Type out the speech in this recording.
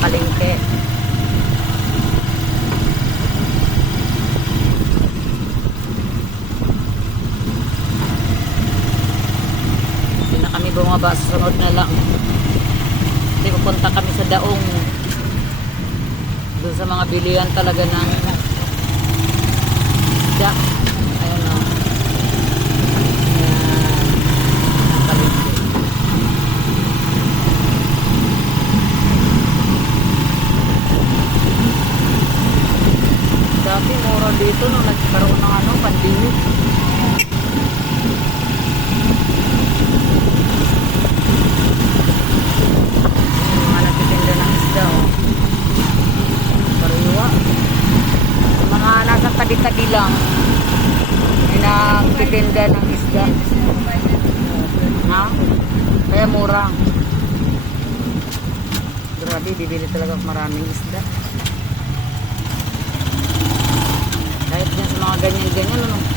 palengke. Hindi na kami bumaba, sunod na lang. Hindi pupunta kami sa Daong. Doon sa mga bilihan talaga ng isda. Ayun o. Palengke. Dati mura dito nung nagkaroon ng pandemic. Yung mga nagtitinda ng isda o. Sariwa. Yung mga nasa tabi-tabi lang may nagtitinda ng isda. Ha? Kaya mura. Grabe, bibili talaga maraming isda. Kahit yan sa mga ganyan-ganyan, ano?